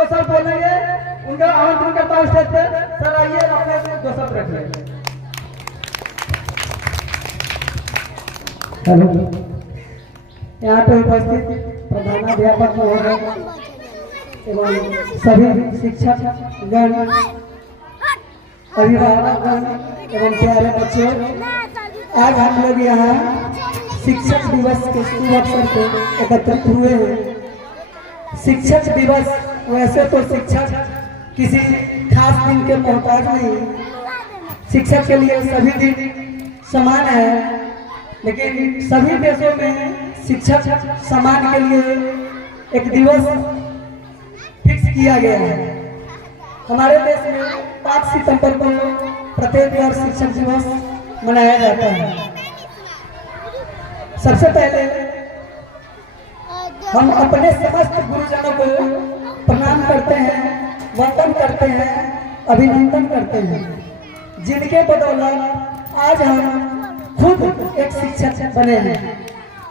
दो शब्द बोलेंगे, उनका आमंत्रण करता हूँ स्टेज पे। सर आइए, अपने से दो शब्द रखिए। हेलो, यहाँ पे उपस्थित प्रधानाध्यापक महोदय एवं सभी शिक्षक गण, अभिभावकगण एवं प्यारे बच्चों, आज हम लोग यहाँ शिक्षक दिवस के शुभ अवसर पे एकत्रित हुए हैं। शिक्षक दिवस, वैसे तो शिक्षक किसी खास दिन के मोहताज नहीं, शिक्षक के लिए सभी दिन समान है, लेकिन सभी देशों में शिक्षक सम्मान के लिए एक दिवस फिक्स किया गया है। हमारे देश में 5 सितंबर को प्रत्येक वर्ष शिक्षक दिवस मनाया जाता है। सबसे पहले हम अपने समस्त गुरुजनों को प्रणाम करते हैं, वंदन करते हैं, अभिनंदन करते हैं, जिनके बदौलत आज हम खुद एक शिक्षक बने हैं।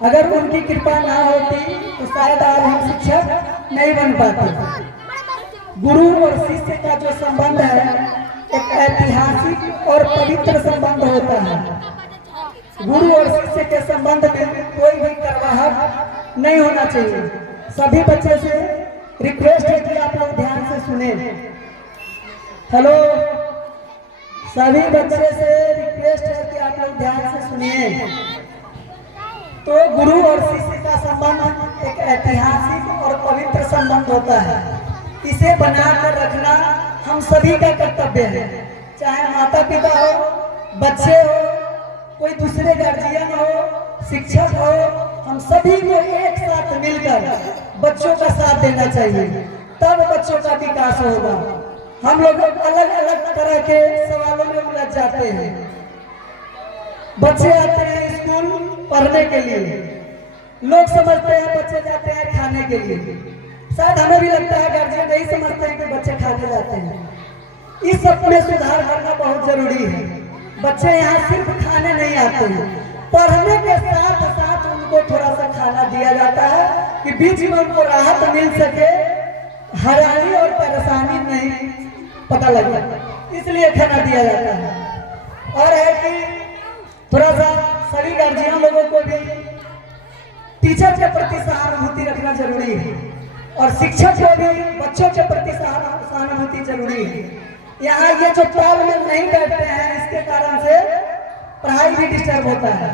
अगर उनकी कृपा ना होती तो शायद आज हम शिक्षक नहीं बन पाते। गुरु और शिष्य का जो संबंध है एक ऐतिहासिक और पवित्र संबंध होता है। गुरु और शिष्य के संबंध में कोई भी करवाहट नहीं होना चाहिए। सभी बच्चे से रिक्वेस्ट है कि आप लोग ध्यान से सुने। हेलो, सभी बच्चे से रिक्वेस्ट है कि आप लोग ध्यान से सुनिए। तो गुरु और शिष्य का संबंध एक ऐतिहासिक और पवित्र संबंध होता है। इसे बनाकर रखना हम सभी का कर्तव्य है, चाहे माता पिता हो, बच्चे हो, कोई दूसरे गार्जियन हो, शिक्षक हो, हम सभी को एक साथ मिलकर बच्चों का साथ देना चाहिए, तब बच्चों का विकास होगा। हम लोग अलग अलग तरह के सवालों में उलझ जाते हैं। बच्चे आते हैं स्कूल पढ़ने के लिए, लोग समझते हैं बच्चे जाते हैं खाने के लिए। शायद हमें भी लगता है गार्जियन नहीं समझते हैं कि बच्चे खाने जाते हैं। इस सब में सुधार करना बहुत जरूरी है। बच्चे यहाँ सिर्फ खाने नहीं आते हैं, पढ़ने के साथ साथ उनको थोड़ा सा खाना दिया जाता है कि बीच में उनको राहत मिल सके, हैरानी और परेशानी नहीं पता लगे, इसलिए खाना दिया जाता है। और है कि थोड़ा सा सभी गार्जियन लोगों को भी टीचर के प्रति सहानुभूति रखना जरूरी है और शिक्षक को भी बच्चों के प्रति सहानुभूति जरूरी है। यहाँ ये जो तालमेल नहीं बैठते हैं, इसके कारण से पढ़ाई भी डिस्टर्ब होता है।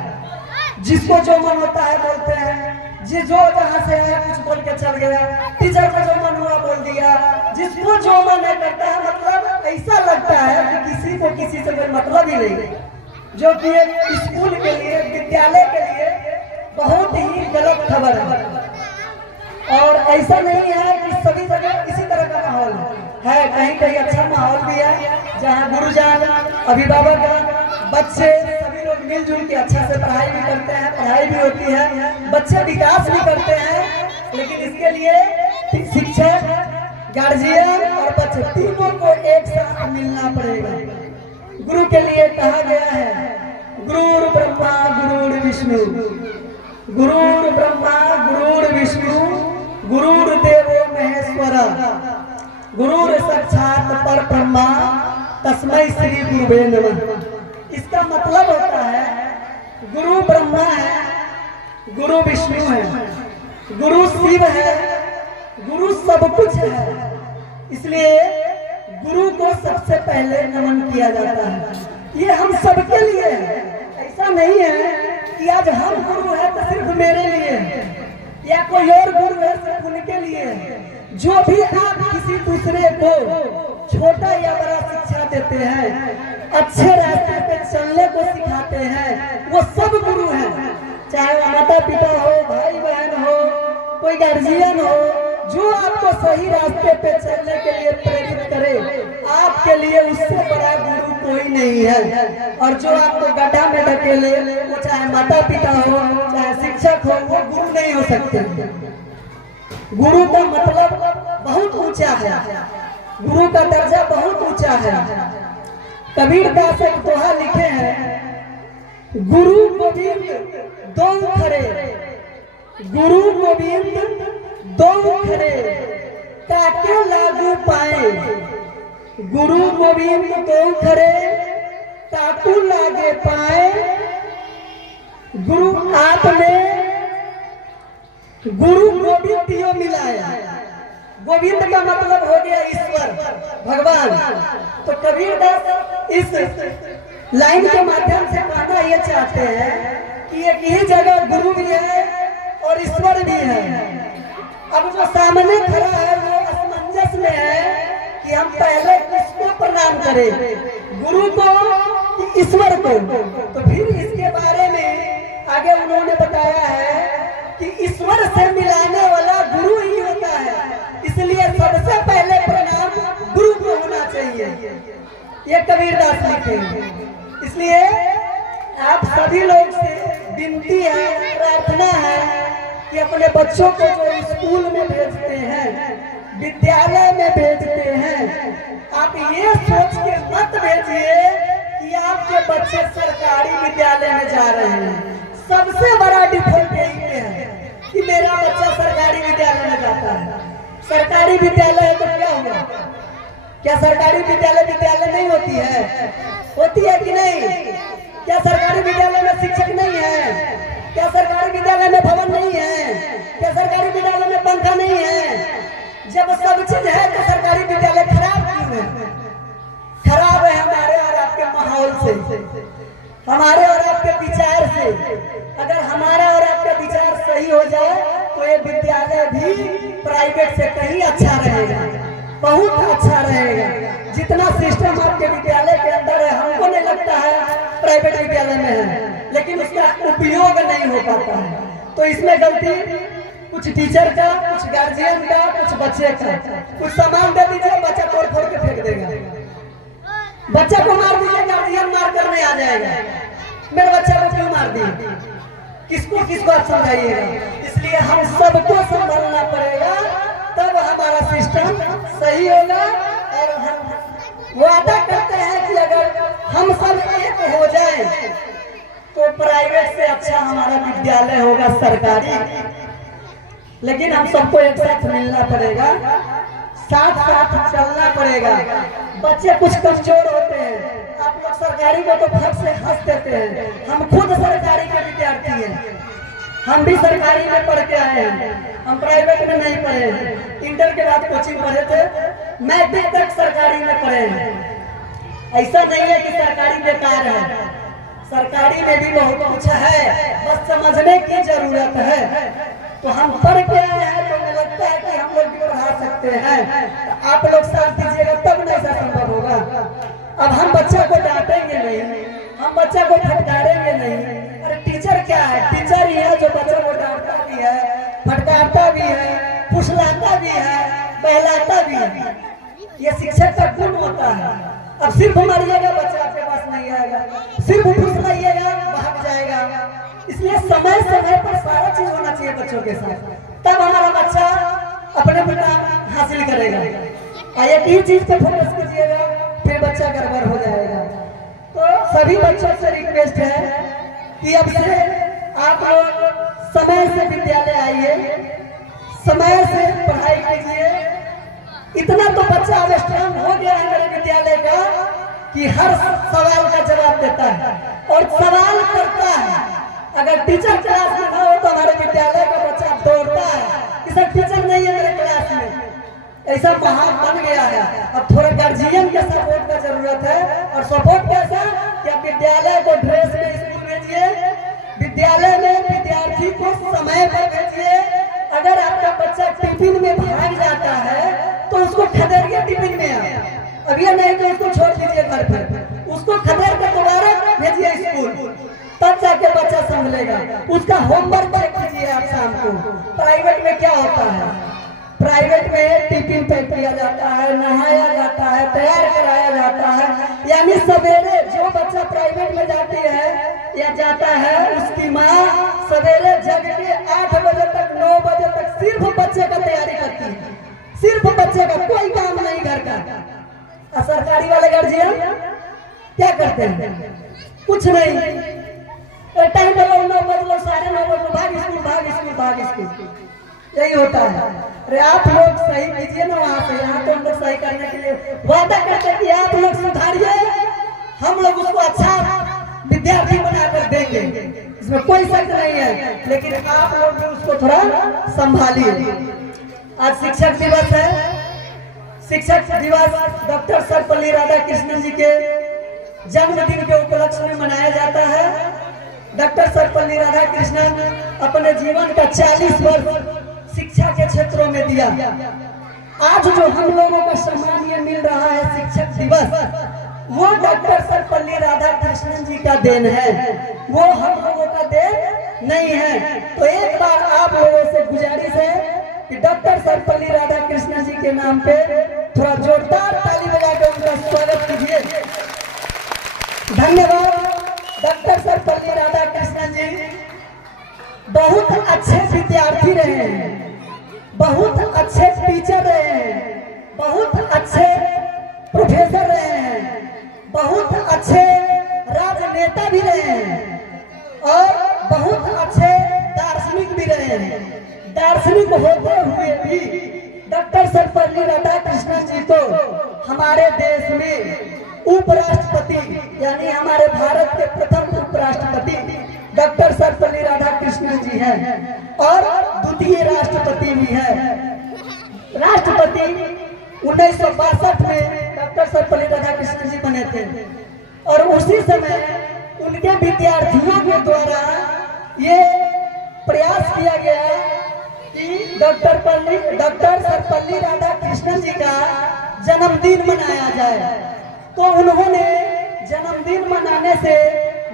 जिसको जो मन होता है बोलते हैं, जो जहाँ से है कुछ बोल के चल गया, टीचर को जो मन हुआ बोल दिया, जिसको जो मन है करता है। मतलब ऐसा लगता है कि किसी को किसी से कोई मतलब ही नहीं, जो कि एक स्कूल के लिए, विद्यालय के लिए बहुत ही गलत खबर है। और ऐसा नहीं है कि सभी जगह इसी तरह का माहौल है, कहीं कहीं अच्छा माहौल भी है, जहाँ गुरुजन, अभिभावक, बच्चे सभी लोग मिलजुल के अच्छा से पढ़ाई भी करते हैं, पढ़ाई भी होती है, बच्चे विकास भी करते हैं। लेकिन इसके लिए शिक्षक, गार्जियन और बच्चे तीनों को एक साथ मिलना पड़ेगा। गुरु के लिए कहा गया है, गुरुर् ब्रह्मा गुरुर् विष्णु, गुरुर् ब्रह्मा गुरुर् विष्णु, गुरुर्देवो महेश्वर, गुरुर् साक्षात परब्रह्म, तस्मै श्री गुरुवे नमः। इसका मतलब होता है गुरु ब्रह्मा है, गुरु विष्णु है, गुरु शिव है, गुरु सब कुछ है। इसलिए गुरु को सबसे पहले नमन किया जाता है। ये हम सबके लिए है। ऐसा नहीं है कि आज हम गुरु है तो सिर्फ मेरे लिए है, या कोई और गुरु है सिर्फ उनके लिए है। जो भी आप किसी दूसरे को छोटा या बड़ा शिक्षा देते हैं, अच्छे रास्ते पे चलने को सिखाते हैं, वो सब गुरु हैं। चाहे वो माता पिता हो, भाई बहन हो, कोई गार्जियन हो, जो आपको सही रास्ते पे चलने के लिए प्रेरित करे, आपके लिए उससे बड़ा गुरु कोई नहीं है। और जो आपको गड्ढा में ढकेले, वो चाहे माता पिता हो, चाहे शिक्षक हो, वो गुरु नहीं हो सकते। गुरु का मतलब बहुत ऊंचा है, गुरु का दर्जा बहुत ऊंचा है। कबीर दास एक दोहा लिखे हैं, गुरु गोविंद दो खरे, गुरु गोविंद दो खरे, काके लागू पाए, गुरु गोविंद दो खरे काकू लागे पाए। गुरु आपने गुरु गोविंद दियो मिलाया। गोविंद का मतलब हो गया ईश्वर भगवान। तो कबीरदास इस लाइन के माध्यम से कहना ये चाहते हैं कि एक ही जगह गुरु भी है और ईश्वर भी है। अब जो सामने खड़ा है वो असमंजस में है कि हम पहले किसको प्रणाम करें, गुरु को कि ईश्वर को। तो फिर इसके बारे में आगे उन्होंने बताया है कि ईश्वर से मिलाने वाला गुरु ही होता है, इसलिए सबसे पहले प्रणाम गुरु को होना चाहिए, ये कबीरदास लिखे। इसलिए आप सभी लोग से विनती है, प्रार्थना है कि अपने बच्चों को जो स्कूल में भेजते हैं, विद्यालय में भेजते हैं, आप ये सोच के मत भेजिए कि आपके बच्चे सरकारी विद्यालय में जा रहे हैं। सबसे बड़ा डिफॉल्ट यही है कि मेरा बच्चा सरकारी विद्यालय में जाता है। सरकारी विद्यालय है तो क्या होगा? क्या सरकारी विद्यालय विद्यालय नहीं होती है? होती है कि नहीं? क्या सरकारी विद्यालय में शिक्षक नहीं है? क्या सरकारी विद्यालय में भवन नहीं है? क्या सरकारी विद्यालय में पंखा नहीं है? जब सब चीज है तो सरकारी विद्यालय खराब क्यों है? खराब है हमारे और आपके माहौल से, हमारे और आपके विचार से। अगर हमारा और आपका विचार सही हो जाए तो ये विद्यालय भी प्राइवेट से कहीं अच्छा रहेगा, बहुत अच्छा रहेगा। जितना सिस्टम आपके विद्यालय के अंदर है, हमको नहीं लगता है प्राइवेट विद्यालय में है, लेकिन उसका उपयोग नहीं हो पाता है। तो इसमें गलती कुछ टीचर का, कुछ गार्जियन का, कुछ बच्चे का। कुछ सामान दे दीजिए, बच्चा तोड़ फोड़ के फेंक देगा। बच्चा को मार दीजिए, गार्जियन मार करने आ जाएगा, मेरे बच्चा को क्यों मार दिए? किसको किसको आप समझाइएगा? इसलिए हम सबको संभालना पड़ेगा, तब हमारा सिस्टम सही होगा। और हम वादा करते हैं कि अगर हम सब एक हो जाए तो प्राइवेट से अच्छा हमारा विद्यालय होगा सरकारी। लेकिन हम सबको एक साथ मिलना पड़ेगा, साथ साथ चलना पड़ेगा। बच्चे कुछ कमजोर होते हैं, आप लोग सरकारी को तो फट से हंस देते हैं। हम खुद सरकारी के विद्यार्थी हैं, हम भी सरकारी में पढ़ के आए हैं, हम प्राइवेट में नहीं पढ़े हैं। इंटर के बाद कोचिंग पढ़े थे, मैट्रिक तक सरकारी में पढ़े हैं। ऐसा नहीं है कि सरकारी बेकार है, सरकारी में भी बहुत कुछ है, बस समझने की जरूरत है। तो हम पढ़ के आए हैं तो मुझे लगता है कि हम लोग भी पढ़ा सकते हैं। आप लोग साथ दीजिएगा तब ना ऐसा संभव होगा। अब हम बच्चा को डांटेंगे नहीं, हम बच्चा को फटकारेंगे नहीं। अरे टीचर क्या है? टीचर ही है जो बच्चा को डांटता भी है, फटकारता भी है, फुसलाता भी है, बहलाता भी है। ये शिक्षक का गुण होता है। अब सिर्फ मारिएगा बच्चा आपके पास नहीं आएगा, सिर्फ फुसलाइएगा भाग जाएगा। इसलिए समय समय पर सारा चीज होना चाहिए बच्चों के साथ, तब हमारा बच्चा अपने मुकाम हासिल करेगा। एक ही चीज पे फोकस कीजिएगा, फिर बच्चा गड़बड़ हो जाएगा। तो सभी बच्चों से रिक्वेस्ट है कि अब से आप लोग समय से विद्यालय आइए, समय से पढ़ाई कीजिए। इतना तो बच्चा अब स्ट्रांग हो गया है मेरे विद्यालय का कि हर सवाल का जवाब देता है और सवाल करता है। अगर टीचर क्लास में हो तो हमारे विद्यालय का बच्चा दौड़ता है कि सर टीचर नहीं है मेरे क्लास में। ऐसा माहौल बन गया है। अब थोड़ा गार्जियन के सपोर्ट का जरूरत है। और सपोर्ट कैसा कि आप विद्यालय को ड्रेस में स्कूल भेजिए, विद्यालय में विद्यार्थी को समय पर भेजिए। अगर आपका बच्चा टिफिन में भाग जाता है तो उसको खदेड़िए टिफिन में। अब ये नहीं कि उसको छोड़ दीजिए घर पर, उसको खदेड़ कर दोबारा भेजिए स्कूल, तब जाके बच्चा संभलेगा। उसका होमवर्क चेक कीजिए आप शाम को। प्राइवेट में क्या होता है? प्राइवेट में टिफिन पैक किया जाता है, नहाया जाता है, तैयार कराया जाता है। यानी सवेरे जो बच्चा प्राइवेट में जाती है या जाता है, उसकी माँ सवेरे जग के 8 बजे तक 9 बजे तक सिर्फ बच्चे का तैयारी करती है, सिर्फ बच्चे का, कोई काम नहीं घर का। और सरकारी वाले गार्जियन क्या करते हैं? कुछ नहीं। टाइम बोलो 9 बजे, 9:30 भाग स्कूल, भाग स्कूल, भाग स्कूल। यही होता है। अरे आप लोग सही कीजिए ना वहाँ से, यहाँ तो हम लोग सही करने के लिए वादा करते हैं कि आप लोग सुधारिए, हम लोग उसको अच्छा विद्यार्थी बनाकर देंगे, इसमें कोई शक नहीं है। लेकिन आप लोग भी उसको थोड़ा संभालिए। आज शिक्षक दिवस है। शिक्षक दिवस डॉक्टर सर्वपल्ली राधाकृष्णन जी के जन्मदिन के उपलक्ष्य में मनाया जाता है। डॉक्टर सर्वपल्ली राधाकृष्णन अपने जीवन का 40 वर्ष शिक्षा के क्षेत्रों में दिया। आज जो हम लोगों को सम्मान ये मिल रहा है शिक्षक दिवस, वो डॉक्टर सर्वपल्ली राधाकृष्णन जी का देन है, वो हम लोगों का देन नहीं है। तो एक बार आप लोगों से गुजारिश है कि डॉक्टर सर्वपल्ली राधाकृष्णन जी के नाम पे थोड़ा जोरदार ताली बजाकर उनका स्वागत कीजिए। धन्यवाद। डॉक्टर सर्वपल्ली राधाकृष्णन जी बहुत अच्छे विद्यार्थी रहे हैं, बहुत अच्छे टीचर रहे हैं, बहुत अच्छे प्रोफेसर रहे हैं, बहुत अच्छे राजनेता भी रहे हैं और बहुत अच्छे दार्शनिक भी रहे हैं। दार्शनिक होते हुए भी डॉक्टर सर्वपल्ली राधाकृष्णन जी तो हमारे देश में उपराष्ट्रपति यानी हमारे भारत के प्रथम उपराष्ट्रपति डॉक्टर सर्वपल्ली राधाकृष्णन जी हैं और द्वितीय राष्ट्रपति भी हैं। राष्ट्रपति 1962 में डॉक्टर सर्वपल्ली राधाकृष्णन जी बने थे और उसी समय उनके विद्यार्थियों के द्वारा ये प्रयास किया गया कि डॉक्टर सर्वपल्ली राधाकृष्णन जी का जन्मदिन मनाया जाए। तो उन्होंने जन्मदिन मनाने से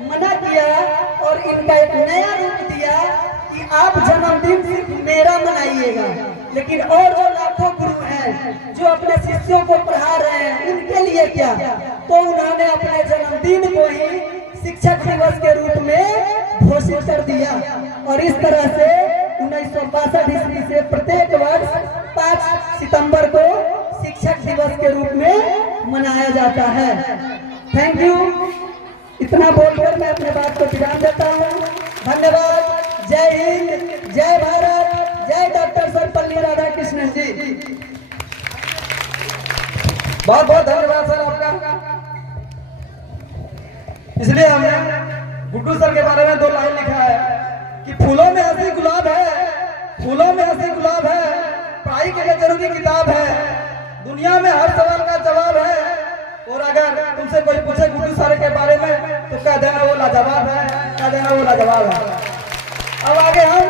मना किया और इनका एक नया रूप दिया कि आप जन्मदिन सिर्फ मेरा मनाइएगा, लेकिन और जो लाखों गुरु हैं जो अपने शिष्यों को पढ़ा रहे हैं उनके लिए क्या। तो उन्होंने अपने जन्मदिन को ही शिक्षक दिवस के रूप में घोषित कर दिया और इस तरह से 1962 ईस्वी से प्रत्येक वर्ष 5 सितंबर को शिक्षक दिवस के रूप में मनाया जाता है। Thank you. इतना बोलकर मैं अपने बात को विराम देता हूँ। धन्यवाद। जय हिंद, जय भारत, जय डॉक्टर सर्वपल्ली राधाकृष्णन जी। बहुत बहुत धन्यवाद सर आपका। इसलिए हमने गुड्डू सर के बारे में 2 लाइन लिखा है कि फूलों में हंसी गुलाब है, फूलों में हंसी गुलाब है, पढ़ाई के लिए जरूरी किताब है, दुनिया में हर सवाल का जवाब है। और अगर तुमसे कोई पूछे गुड्डू सर के बारे में तो कह देना वो लाजवाब है, कह देना वो लाजवाब है। अब आगे हम